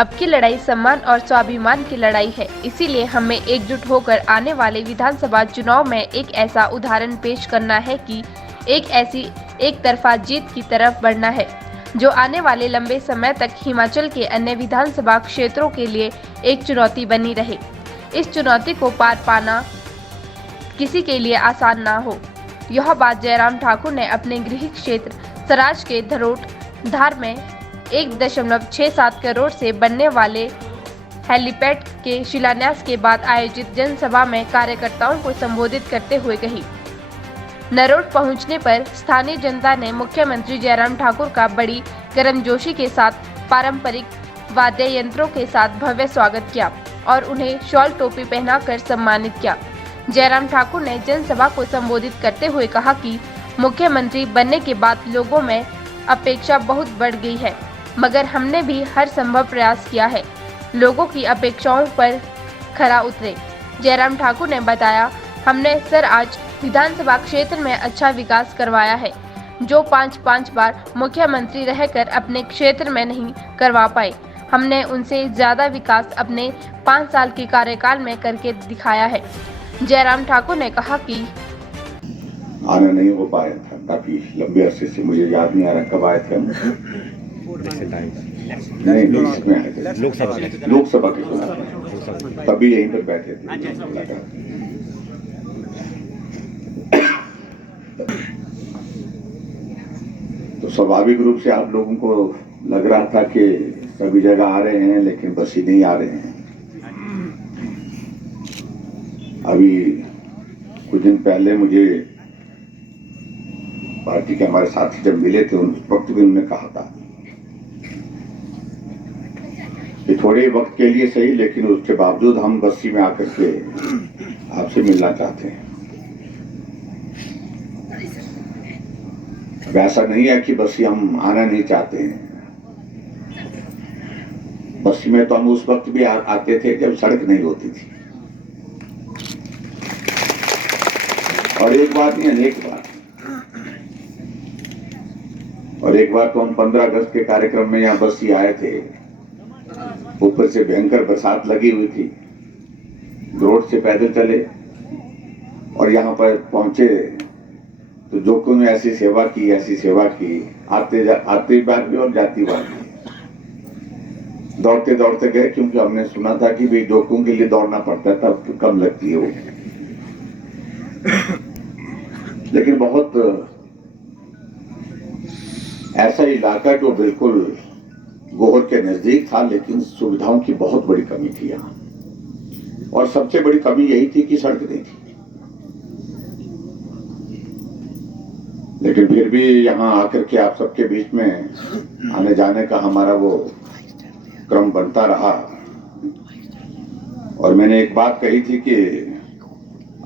अब की लड़ाई सम्मान और स्वाभिमान की लड़ाई है, इसीलिए हमें एकजुट होकर आने वाले विधानसभा चुनाव में एक ऐसा उदाहरण पेश करना है कि एक ऐसी एक तरफा जीत की तरफ बढ़ना है जो आने वाले लंबे समय तक हिमाचल के अन्य विधानसभा क्षेत्रों के लिए एक चुनौती बनी रहे। इस चुनौती को पार पाना किसी के लिए आसान ना हो। यह बात जयराम ठाकुर ने अपने गृह क्षेत्र सराज के धरोट धार में 1.67 करोड़ से बनने वाले हेलीपैड के शिलान्यास के बाद आयोजित जनसभा में कार्यकर्ताओं को संबोधित करते हुए कही। नरोट पहुंचने पर स्थानीय जनता ने मुख्यमंत्री जयराम ठाकुर का बड़ी गर्मजोशी के साथ पारंपरिक वाद्य यंत्रों के साथ भव्य स्वागत किया और उन्हें शॉल टोपी पहनाकर सम्मानित किया। जयराम ठाकुर ने जनसभा को संबोधित करते हुए कहा कि मुख्यमंत्री बनने के बाद लोगों में अपेक्षा बहुत बढ़ गई है, मगर हमने भी हर संभव प्रयास किया है लोगों की अपेक्षाओं पर खरा उतरे। जयराम ठाकुर ने बताया, हमने सर आज विधानसभा क्षेत्र में अच्छा विकास करवाया है जो 5 बार मुख्यमंत्री रहकर अपने क्षेत्र में नहीं करवा पाए। हमने उनसे ज्यादा विकास अपने 5 साल के कार्यकाल में करके दिखाया है। जयराम ठाकुर ने कहा कि आना नहीं हो पाया था काफी लंबे अरसे से, मुझे याद नहीं आ रहा कब आए थे हम। नहीं इसमें आए थे लोकसभा के चुनाव, तभी यहीं पर बैठे थे। तो स्वाभाविक रूप से आप लोगों को लग रहा था कि सभी जगह आ रहे हैं लेकिन बस ही नहीं आ रहे हैं। अभी कुछ दिन पहले मुझे पार्टी के हमारे साथी जब मिले थे उस वक्त भी उन्होंने कहा था कि थोड़े वक्त के लिए सही लेकिन उसके बावजूद हम बस्ती में आकर के आपसे मिलना चाहते हैं। अब ऐसा नहीं है कि बस्ती हम आना नहीं चाहते हैं। बस्ती में तो हम उस वक्त भी आते थे जब सड़क नहीं होती थी, और एक बात नहीं अनेक बात। और एक बार तो हम 15 अगस्त के कार्यक्रम में यहाँ बस्ती आए थे, ऊपर से भयंकर बरसात लगी हुई थी, रोड से पैदल चले और यहाँ पर पहुंचे तो जो कोई ऐसी सेवा की, आते बार भी और जाती बार भी दौड़ते दौड़ते गए, क्योंकि हमने सुना था कि भाई जोकों के लिए दौड़ना पड़ता है तब कम लगती है वो। लेकिन बहुत ऐसा इलाका जो बिल्कुल गोहर के नजदीक था, लेकिन सुविधाओं की बहुत बड़ी कमी थी यहाँ, और सबसे बड़ी कमी यही थी कि सड़क नहीं थी। लेकिन फिर भी यहाँ आकर के आप सबके बीच में आने जाने का हमारा वो क्रम बनता रहा। और मैंने एक बात कही थी कि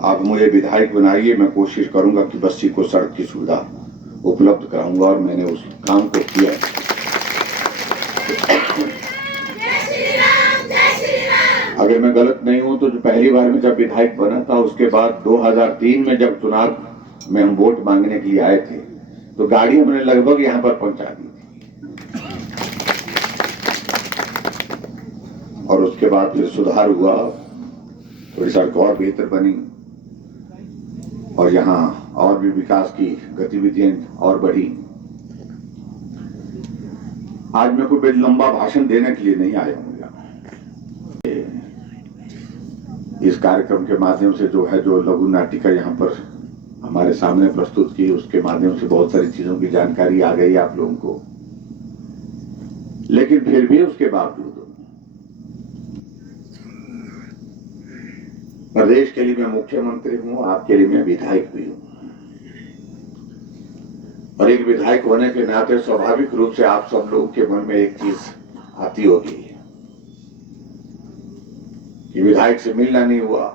आप मुझे विधायक बनाइए, मैं कोशिश करूंगा कि बस्ती को सड़क की सुविधा उपलब्ध कराऊंगा, और मैंने उस काम को किया। अगर मैं गलत नहीं हूं तो जो पहली बार में जब विधायक बना था उसके बाद 2003 में जब चुनाव में हम वोट मांगने के लिए आए थे तो गाड़ी हमने लगभग यहां पर पहुंचा दी थी, और उसके बाद फिर सुधार हुआ, थोड़ी सड़क और बेहतर बनी और यहाँ और भी विकास की गतिविधियां और बढ़ी। आज मैं कोई लंबा भाषण देने के लिए नहीं आया हूं। इस कार्यक्रम के माध्यम से जो लघु नाटिका यहाँ पर हमारे सामने प्रस्तुत की, उसके माध्यम से बहुत सारी चीजों की जानकारी आ गई आप लोगों को। लेकिन फिर भी उसके बावजूद प्रदेश के लिए मैं मुख्यमंत्री हूं, आपके लिए मैं विधायक भी हूं, और एक विधायक होने के नाते स्वाभाविक रूप से आप सब लोगों के मन में एक चीज आती होगी कि विधायक से मिलना नहीं हुआ,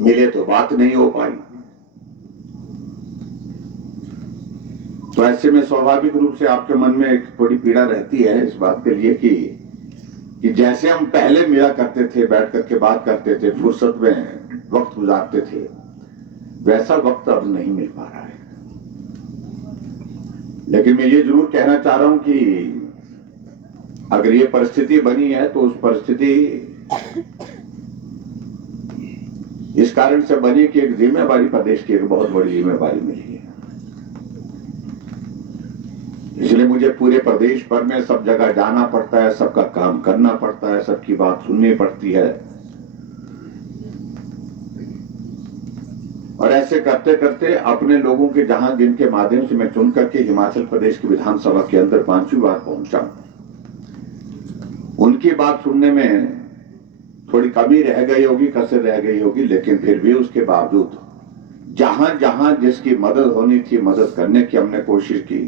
मिले तो बात नहीं हो पाई। तो ऐसे में स्वाभाविक रूप से आपके मन में एक थोड़ी पीड़ा रहती है इस बात के लिए कि जैसे हम पहले मिला करते थे, बैठ करके बात करते थे, फुर्सत में वक्त गुजारते थे, वैसा वक्त अब नहीं मिल पा रहा है। लेकिन मैं ये जरूर कहना चाह रहा हूं कि अगर ये परिस्थिति बनी है तो उस परिस्थिति इस कारण से बनी कि एक जिम्मेवारी प्रदेश की एक बहुत बड़ी जिम्मेवारी मिली है। इसलिए मुझे पूरे प्रदेश भर में सब जगह जाना पड़ता है, सबका काम करना पड़ता है, सबकी बात सुननी पड़ती है। और ऐसे करते करते अपने लोगों के जहां जिनके माध्यम से मैं चुन करके हिमाचल प्रदेश की विधानसभा के अंदर 5वीं बार पहुंचा, उनकी बात सुनने में थोड़ी कमी रह गई होगी, कसर रह गई होगी, लेकिन फिर भी उसके बावजूद जहां जहां जिसकी मदद होनी थी मदद करने की हमने कोशिश की,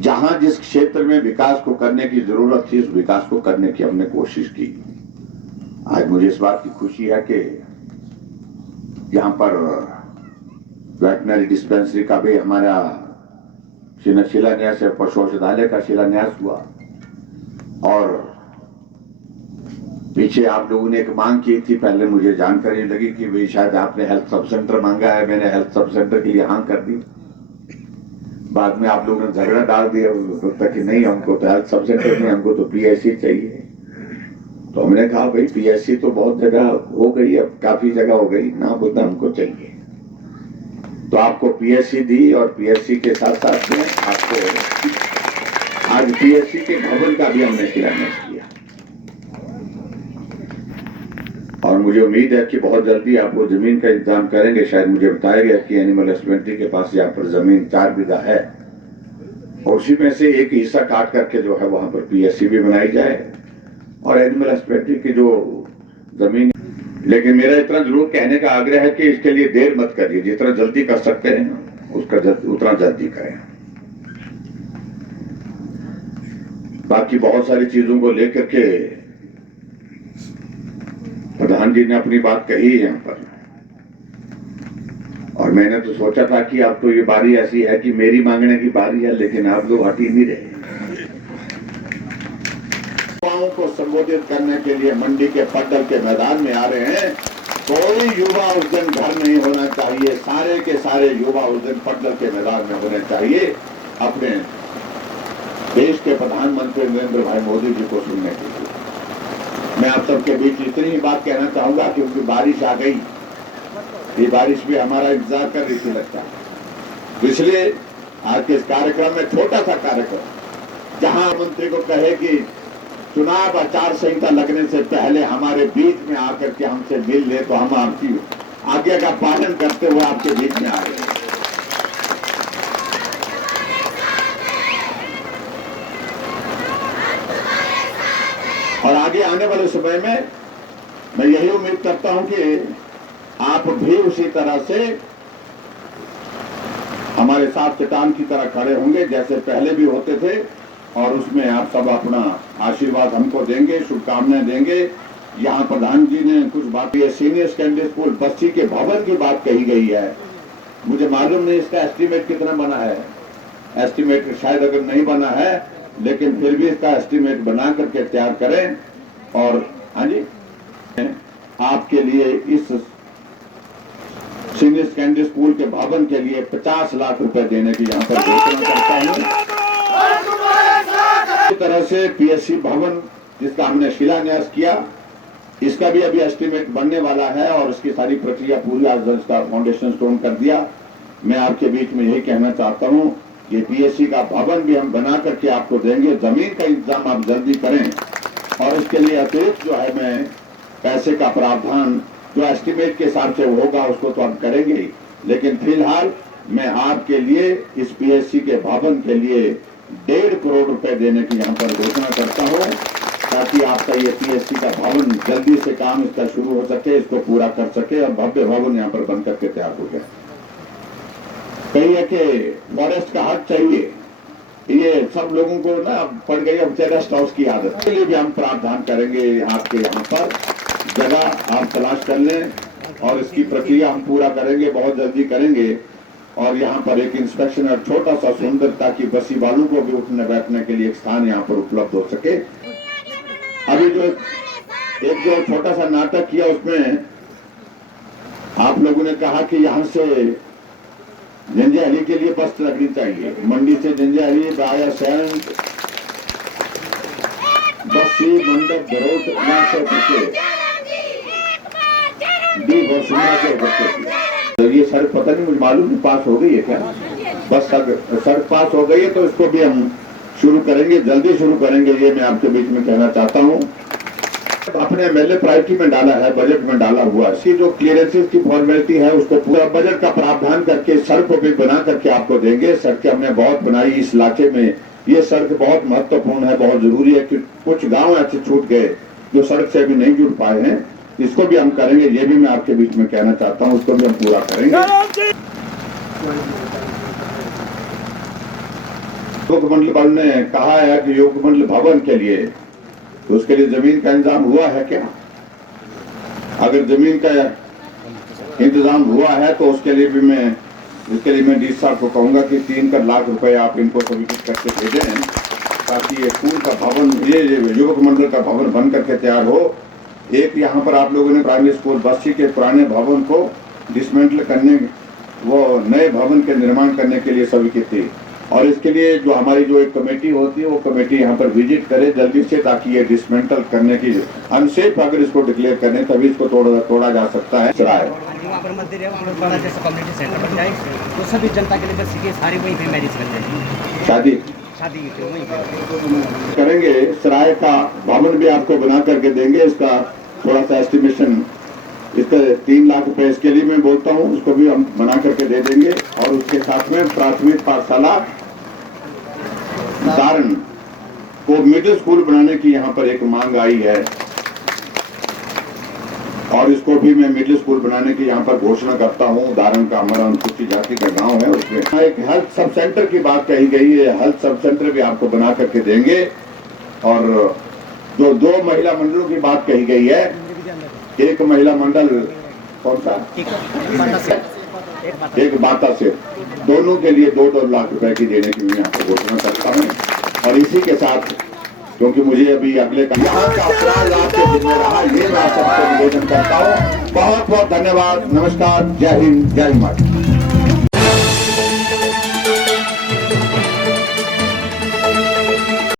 जहां जिस क्षेत्र में विकास को करने की जरूरत थी उस विकास को करने की हमने कोशिश की। आज मुझे इस बात की खुशी है कि यहां पर वेटनरी डिस्पेंसरी का भी हमारा शिलान्यास, पशु औषधालय का शिलान्यास हुआ। और पीछे आप लोगों ने एक मांग की थी, पहले मुझे जानकारी लगी कि भाई शायद आपने हेल्थ सब सेंटर मांगा है, मैंने हेल्थ सब सेंटर के लिए हाँ कर दी। बाद में आप लोगों ने झगड़ा डाल दिया कि नहीं, हमको तो हेल्थ सब सेंटर नहीं, हमको तो पीएससी चाहिए। तो हमने कहा भाई पीएससी तो बहुत जगह हो गई, अब काफी जगह हो गई ना, बोलता हमको चाहिए। तो आपको पीएससी दी और पीएससी के साथ साथ में आपको आज पीएससी के भवन का भी हमने शिलान्यास किया। और मुझे उम्मीद है कि बहुत जल्दी आप वो जमीन का इंतजाम करेंगे। शायद मुझे बताया गया कि एनिमल हस्बेंड्री के पास यहाँ पर जमीन 4 बीघा है और उसी में से एक हिस्सा काट करके जो है वहां पर पीएससी भी बनाई जाए और एनिमल हस्बेंड्री की जो जमीन। लेकिन मेरा इतना जरूर कहने का आग्रह है कि इसके लिए देर मत करिए, जितना जल्दी कर सकते हैं उतना जल्दी करें। बाकी बहुत सारी चीजों को लेकर के प्रधान जी ने अपनी बात कही है यहाँ पर, और मैंने तो सोचा था कि अब तो ये बारी ऐसी है कि मेरी मांगने की बारी है, लेकिन आप लोग हट ही नहीं रहे। युवाओं को संबोधित करने के लिए मंडी के पड्डल के मैदान में आ रहे हैं। कोई युवा उस दिन घर नहीं होना चाहिए, सारे के सारे युवा उस दिन पड्डल के मैदान में होने चाहिए अपने देश के प्रधानमंत्री नरेंद्र भाई मोदी जी को सुनने के लिए। मैं आप सबके बीच इतनी ही बात कहना चाहूंगा क्योंकि बारिश आ गई, ये बारिश भी हमारा इंतजार कर रही थी लगता है। इसलिए आज के इस कार्यक्रम में छोटा सा कार्यक्रम जहां मंत्री को कहे कि चुनाव आचार संहिता लगने से पहले हमारे बीच में आकर के हमसे मिल ले, तो हम आपकी आज्ञा का पालन करते हुए आपके बीच में आ रहे हैं। और आगे आने वाले समय में मैं यही उम्मीद करता हूं कि आप भी उसी तरह से हमारे साथ चट्टान की तरह खड़े होंगे जैसे पहले भी होते थे, और उसमें आप सब अपना आशीर्वाद हमको देंगे, शुभकामनाएं देंगे। यहाँ प्रधान जी ने कुछ बातें, सीनियर सेकेंडरी स्कूल बस्ती के भवन की बात कही गई है। मुझे मालूम नहीं इसका एस्टीमेट कितना बना है, एस्टीमेट शायद अगर नहीं बना है, लेकिन फिर भी इसका एस्टीमेट बना करके तैयार करें। और हाँ जी, आपके लिए इस सीनियर सेकेंडरी स्कूल के भवन के लिए 50 लाख रुपए देने की यहाँ पर घोषणा करता हूँ। इस तरह से पीएससी भवन जिसका हमने शिलान्यास किया, इसका भी अभी एस्टीमेट बनने वाला है और इसकी सारी प्रक्रिया पूरी, आज इसका फाउंडेशन स्टोन कर दिया। मैं आपके बीच में यही कहना चाहता हूँ, ये पीएससी का भवन भी हम बना करके आपको देंगे। जमीन का इंतजाम आप जल्दी करें और इसके लिए अतिरिक्त जो है मैं पैसे का प्रावधान जो एस्टीमेट के हिसाब से होगा उसको तो हम करेंगे ही, लेकिन फिलहाल मैं आपके लिए इस पीएससी के भवन के लिए 1.5 करोड़ रुपए देने की यहाँ पर घोषणा करता हूँ, ताकि आपका ये पीएससी का भवन जल्दी से काम इसका शुरू हो सके, इसको पूरा कर सके और भव्य भवन यहाँ पर बनकर के तैयार हो जाए। कही है कि फॉरेस्ट का हक चाहिए, ये सब लोगों को ना पड़ गई अब रेस्ट हाउस की आदत। इसके लिए भी हम प्रावधान करेंगे। आपके यहाँ पर जगह आप तलाश कर लें और इसकी प्रक्रिया हम पूरा करेंगे, बहुत जल्दी करेंगे। और यहाँ पर एक इंस्पेक्शन और छोटा सा सुंदर, ताकि बसी वालों को भी उठने बैठने के लिए एक स्थान यहाँ पर उपलब्ध हो सके। अभी जो छोटा सा नाटक किया उसमें आप लोगों ने कहा कि यहाँ से जंजैहली के लिए बस लगनी चाहिए, मंडी से जंजैहली बाया सैंड बस्सी मंडप धरोट यहाँ से बच्चे डी वसुंधरा के बच्चे की तो ये सड़क पता नहीं मुझे मालूम नहीं पास हो गई है क्या, बस सड़क पास हो गई है तो इसको भी हम शुरू करेंगे, जल्दी शुरू करेंगे, ये मैं आपके बीच में कहना चाहता हूँ। अपने एमएलए प्रायोरिटी में डाला है, बजट में डाला हुआ है, इसकी जो क्लियरेंसेस की फॉर्मेलिटी है उसको पूरा बजट का प्रावधान करके सड़क को भी बना करके आपको देंगे। सड़कें हमने बहुत बनाई इस इलाके में, ये सड़क बहुत महत्वपूर्ण है, बहुत जरूरी है कि कुछ गांव ऐसे छूट गए जो सड़क से अभी नहीं जुड़ पाए हैं, इसको भी हम करेंगे, ये भी मैं आपके बीच में कहना चाहता हूँ, उसको भी हम पूरा करेंगे। योग मंडल ने कहा है कि योग मंडल भवन के लिए तो उसके लिए जमीन का इंतजाम हुआ है क्या? अगर जमीन का इंतजाम हुआ है तो उसके लिए मैं डी साहब को कहूंगा कि 3 लाख रुपए आप इनको स्वीकृत करके भेजें ताकि ये स्कूल का भवन, ये युवक मंडल का भवन बन करके तैयार हो। एक यहाँ पर आप लोगों ने प्राइमरी स्कूल बस्सी के पुराने भवन को डिसमेंटल करने, वो नए भवन के निर्माण करने के लिए स्वीकृत थी और इसके लिए जो हमारी जो एक कमेटी होती है वो कमेटी यहाँ पर विजिट करे जल्दी से ताकि ये डिसमेंटल करने की अनसेफ अगर इसको डिक्लेयर करें तभी इसको तोड़ा जा सकता है। वहाँ पर मंदिर है, वहाँ पर बड़ा जैसा कम्युनिटी सेंटर बन जाए तो सभी जनता के लिए बस सीखे सारी वहीं पे मैरिज कर जाएगी, शादी वहीं पे करेंगे। सराय का भवन भी आपको बना करके देंगे, इसका थोड़ा सा एस्टिमेशन, इसका 3 लाख रुपए इसके लिए मैं बोलता हूँ, उसको भी हम बना करके दे देंगे। और उसके साथ में प्राथमिक पाठशाला दारण को मिडिल स्कूल बनाने की यहाँ पर एक मांग आई है और इसको भी मैं मिडिल स्कूल बनाने की यहाँ पर घोषणा करता हूँ। दारण का हमारा अनुसूचित जाति का गांव है, उसमें एक हेल्थ सब सेंटर की बात कही गई है, हेल्थ सब सेंटर भी आपको बना करके देंगे। और जो 2 महिला मंडलों की बात कही गई है, एक महिला मंडल कौन सा, एक बाता से, दोनों के लिए 2-2 लाख रुपए की देने की मैं आपको घोषणा करता हूँ। और इसी के साथ क्योंकि मुझे अभी अगले का यहाँ का अपराध आपके जिम्मे रहा, ये मैं सबसे निवेदन करता हूँ। बहुत बहुत धन्यवाद, नमस्कार, जय हिंद, जय हिंद।